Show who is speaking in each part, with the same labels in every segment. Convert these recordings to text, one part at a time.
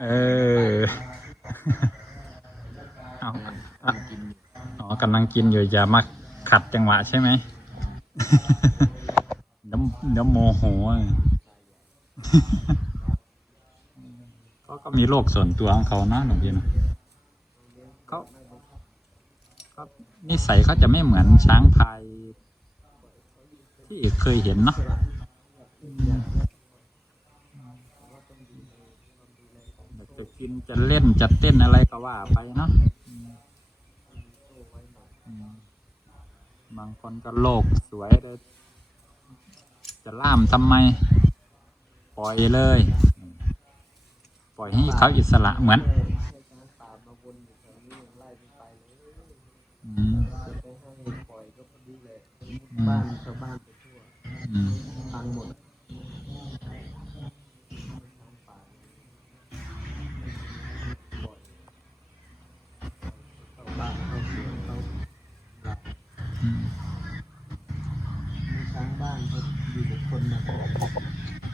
Speaker 1: เออเอาอ๋อกำลังกินอยู่อย่ามาขัดจังหวะใช่ไหมเดี๋ยวเดี๋ยวโมโหอะก็ก็มีโลกส่วนตัวของเขานะหลวงพี่นะเขาก็นิสัยเขาจะไม่เหมือนช้างพายที่เคยเห็นเนาะอืมจะ กินจะเล่นจะเต้นอะไรก็ว่าไปเนาะบางคนก็โลกสวยเลยจะล่ามทำไม ปล่อยเลย ปล่อยให้เขาอิสระเหมือนอืม
Speaker 2: บ้านชาวบ้านไปทั่วพังหมด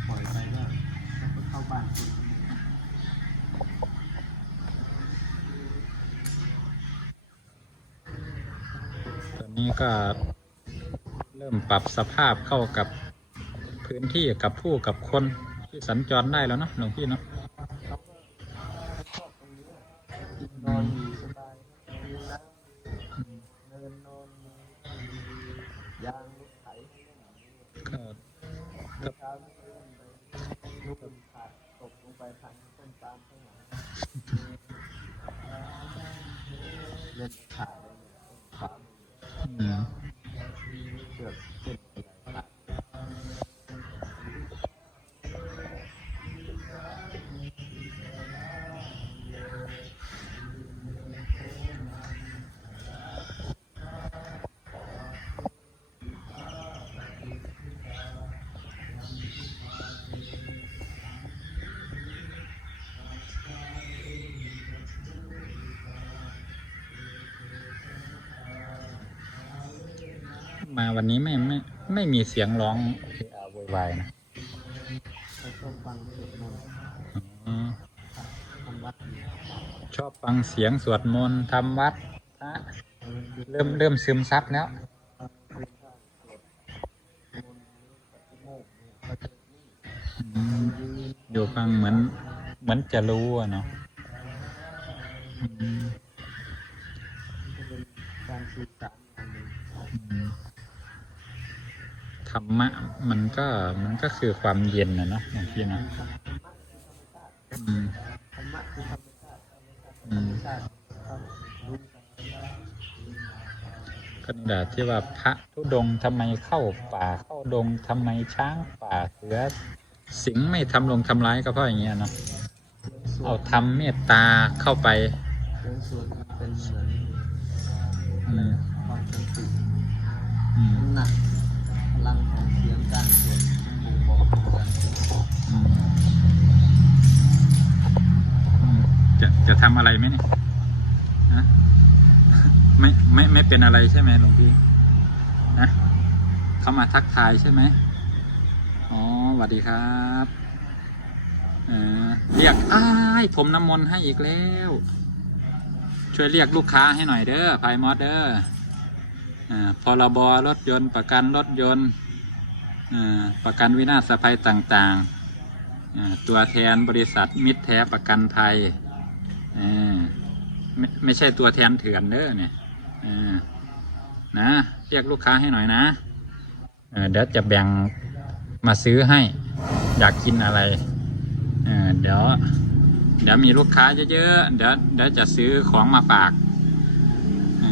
Speaker 2: ปล่อยไปก็เขาเข้าบ้านคุณ
Speaker 1: ตอนนี้ก็เริ่มปรับสภาพเข้ากับพื้นที่กับผู้กับคนที่สัญจรได้แล้วเนาะหลวงพี่เนาะ
Speaker 2: เมื่อเช้านี่เริ่มไปลูกมันขาดตกลงไปพันต้นตาลข้างหลังเล่นขาดเลยเนี่ยต้นขาด
Speaker 1: อืม
Speaker 2: เกือบ
Speaker 1: มาวันนี้ไม่ไม่ไม่มีเสียงร้องเอะอะโวยวายนะ
Speaker 2: เขาชอบฟังสวดมนต์
Speaker 1: อืม
Speaker 2: ทำวัดอยู่
Speaker 1: ชอบฟังเสียงสวดมนต์ทำวัดพระ
Speaker 2: เออคือ
Speaker 1: เริ่มเริ่มซึมซับแล้ว
Speaker 2: คือถ้าสวดมนต์หรือปฏิโมกข์เนี่ยเขาจะนี่
Speaker 1: อืม
Speaker 2: ยืน
Speaker 1: อยู่ฟังเหมือนเหมือนจะรู้อะเนาะอืม
Speaker 2: จะเป็นการสื่อสาร
Speaker 1: รรมะมันก็มันก็คือความเย็นนะเนาะอย่างที่นะอืม
Speaker 2: ธรรมะคือธรรมชาติธรรมชาติก็นี่
Speaker 1: แหละที่ว่าพระทุดงค์ทำไมเข้าป่าเข้าดงทำไมช้างป่าเสือสิงไม่ทำลงทำร้ายก็เพราะอย่างเงี้ยเนาะ
Speaker 2: เอา
Speaker 1: ทำเมตตาเข้าไป
Speaker 2: เป็นเหมือน
Speaker 1: อืม
Speaker 2: ความสันติ
Speaker 1: อืม
Speaker 2: การสวดบ่งบอกการสวด
Speaker 1: จะจะทำอะไรไหมเนี่ยฮะไม่ไม่ไม่เป็นอะไรใช่ไหมหลวงพี่นะเขามาทักทายใช่ไหมอ๋อสวัสดีครับเออเรียกอ้ายผมน้ำมนต์ให้อีกแล้ว ช่วยเรียกลูกค้าให้หน่อยเด้อพายมอสเด้ออ่าพรบรถยนต์ประกันรถยนต์ ประกันวินาศภัยต่างๆ ตัวแทนบริษัทมิตรแท้ประกันภัยไม่ไม่ใช่ตัวแทนเถื่อนเด้อเนี่ยนะเรียกลูกค้าให้หน่อยนะเดี๋ยวจะแบ่งมาซื้อให้อยากกินอะไรเเดี๋ยวเดี๋ยวมีลูกค้าเยอะๆเดี๋ยวเดี๋ยวจะซื้อของมาฝากอ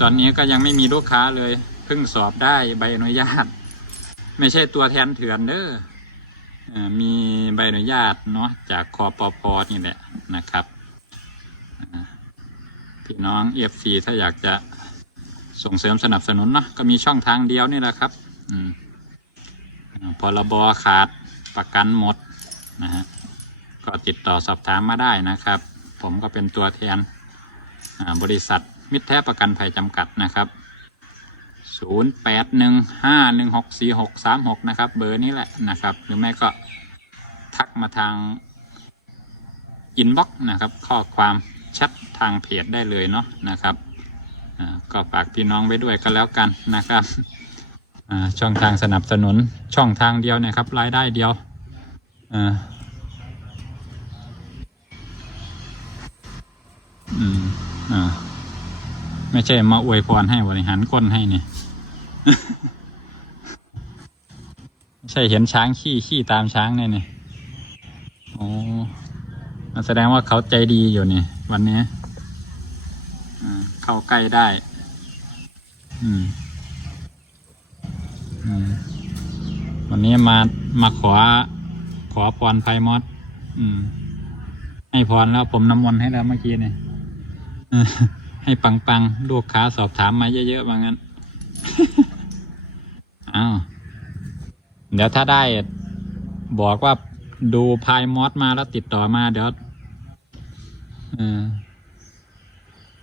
Speaker 1: ตอนนี้ก็ยังไม่มีลูกค้าเลยเพิ่งสอบได้ใบอนุญาต ไม่ใช่ตัวแทนเถื่อนเด้อมีใบอนุญาตเนาะจากคอปพนี่แหละนะครับพี่น้องเอฟซีถ้าอยากจะส่งเสริมสนับสนุนเนาะก็มีช่องทางเดียวนี่แหละครับอืมอ่าพรบขาดประกันหมดนะฮะก็ติดต่อสอบถามมาได้นะครับ ผมก็เป็นตัวแทนบริษัทมิตรแท้ประกันภัยจำกัดนะครับ 0815164636นะครับ เบอร์นี้แหละนะครับ หรือไม่ก็ทักมาทางอินบ็อกนะครับ ข้อความแชททางเพจได้เลยเนาะนะครับก็ฝากพี่น้องไว้ด้วยกันแล้วกันนะครับช่องทางสนับสนุนช่องทางเดียวนะครับรายได้เดียวไม่ใช่มาอวยพรให้บริหารก้นให้เนี่ย ไม่ใช่เห็นช้างขี้ขี้ตามช้างเนี่ยนี่โอ้มันแสดงว่าเขาใจดีอยู่นี่ วันนี้เข้าใกล้ได้ อืมวันนี้มามาขอ ขอพรไพมอสอืม ให้พรแล้วผมน้ำมนต์ให้แล้วเมื่อกี้เนี่ยให้ปังปังๆลูกค้าสอบถามมาเยอะๆว่างั้น อ้าวเดี๋ยวถ้าได้บอกว่าดูพายมอสมาแล้วติดต่อมาเดี๋ยวเออ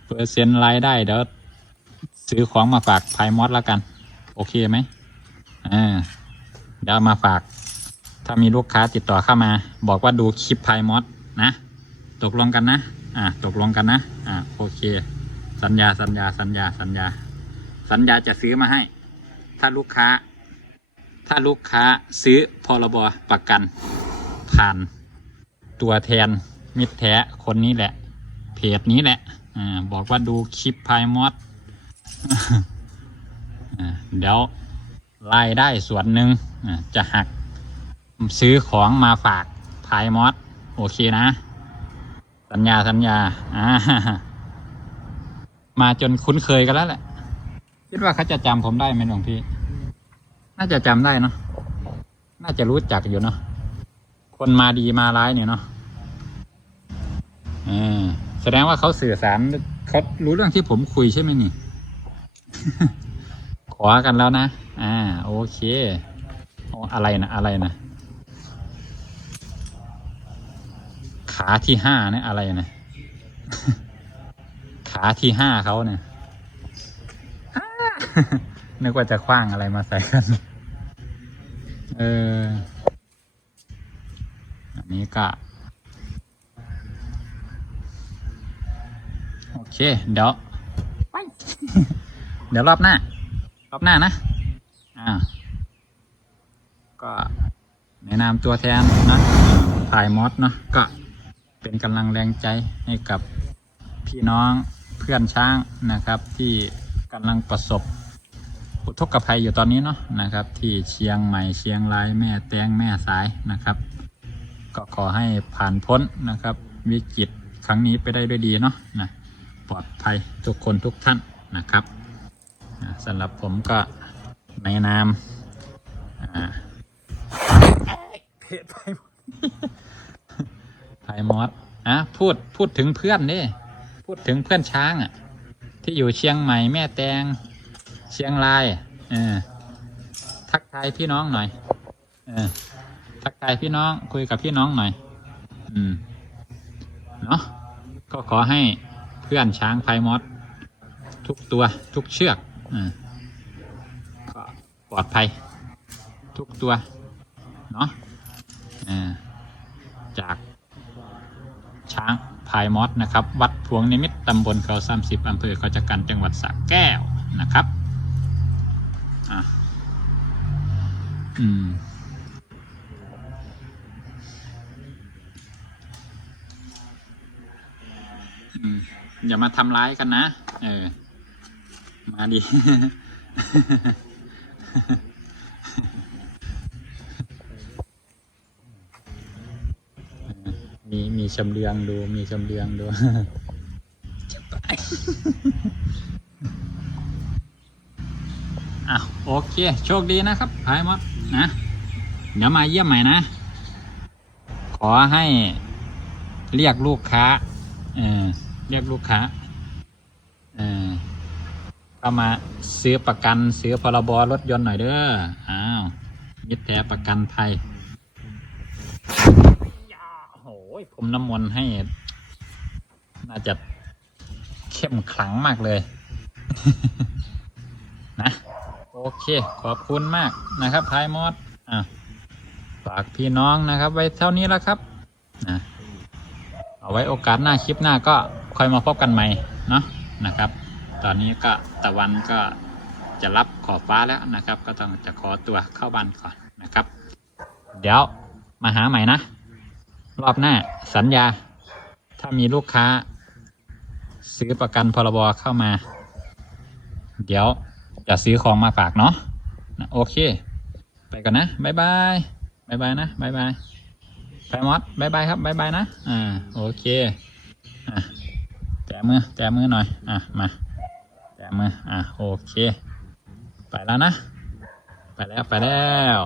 Speaker 1: เปอร์เซ็นต์รายได้เดี๋ยวซื้อของมาฝากพายมอสแล้วกัน โอเคไหมอ่าเดี๋ยวมาฝาก ถ้ามีลูกค้าติดต่อเข้ามา บอกว่าดูคลิปพายมอสนะตกลงกันนะ อ่าตกลงกันนะ อ่าโอเค สัญญาสัญญาสัญญาสัญญา สัญญาจะซื้อมาให้ ถ้าลูกค้า ถ้าลูกค้าซื้อพรบประกัน ผ่าน ตัวแทนมิตรแท้คนนี้แหละ เพจนี้แหละอ่าบอกว่าดูคลิปพายมอสอ่าเดี๋ยวรายได้ส่วนหนึ่งอ่าจะหักซื้อของมาฝากพายมอสโอเคนะ สัญญาสัญญาอ่ามาจนคุ้นเคยกันแล้วแหละ คิดว่าเขาจะจำผมได้ไหมหลวงพี่ น่าจะจำได้เนาะ น่าจะรู้จักอยู่เนาะ คนมาดีมาร้ายเนี่ยเนาะเออแสดงว่าเขาสื่อสารเขารู้เรื่องที่ผมคุยใช่ไหมนี่ ขอกันแล้วนะ อ่า โอเคโอ้อะไรนะอะไรนะ ขาที่ห้าเนี่ยอะไรนะ ขาที่ห้าเขาเนี่ยอ้า นึกว่าจะคว้างอะไรมาใส่กัน เออ อันนี้ก็ โอเค เดี๋ยวไปเดี๋ยวรอบหน้า รอบหน้านะ อ่า ก็แนะนำตัวแทนนะถ่ายมอสเนาะ ก็เป็นกำลังแรงใจให้กับพี่น้องเพื่อนช้างนะครับที่กำลังประสบ อุทกภัยอยู่ตอนนี้เนาะนะครับ ที่เชียงใหม่เชียงรายแม่แตงแม่สายนะครับ ก็ขอให้ผ่านพ้นนะครับ วิกฤตครั้งนี้ไปได้ด้วยดีเนาะนะปลอดภัยทุกคนทุกท่านนะครับสำหรับผมก็ในนามอ่าเพจไพมอสไพมอสอะพูดพูดถึงเพื่อนดิพูดถึงเพื่อนช้างอะที่อยู่เชียงใหม่แม่แตง เชียงรายเออทักทายพี่น้องหน่อยเออทักทายพี่น้องคุยกับพี่น้องหน่อย อืมเนาะก็ขอให้เพื่อนช้างไพมอสทุกตัวทุกเชือกอ่าก็ปลอดภัย ทุกตัวเนาะอ่าจากช้างพายมอสนะครับ วัดพวงนิมิตรตำบลเขาสามสิบอำเภอเขาจักันจังหวัดสระแก้วนะครับ อืมอย่ามาทำร้ายกันนะ เออ มาดิ มีมีชำเลืองดู มีชำเลืองดูจะไป โอเค โชคดีนะครับพายมดนะ เดี๋ยวมาเยี่ยมใหม่นะ ขอให้เรียกลูกค้า เออเรียกลูกค้า เออเข้ามาซื้อประกันซื้อพรบรถยนต์หน่อยเด้อ อ้าวมิตรแท้ประกันภัยโอ้โหผมน้ำมนต์ให้ น่าจะเข้มขลังมากเลย โอเค ขอบคุณมากนะครับพายมอดอะฝากพี่น้องนะครับ ไว้เท่านี้แล้วครับนะเอาไว้โอกาสหน้าคลิปหน้าก็ค่อยมาพบกันใหม่เนาะนะครับ ตอนนี้ก็ตะวันก็จะรับขอบฟ้าแล้วนะครับ ก็ต้องจะขอตัวเข้าบ้านก่อนนะครับ เดี๋ยวมาหาใหม่นะ รอบหน้าสัญญา ถ้ามีลูกค้า ซื้อประกันพรบเข้ามา เดี๋ยว จะซื้อของมาฝากเนาะโอเค ไปก่อนนะบายบายบายบายนะบายบายไปมอสบายบายครับบายบายนะอ่าโอเคอะแตะมือแตะมือหน่อยอะมาแตะมืออะโอเค ไปแล้วนะ ไปแล้วไปแล้ว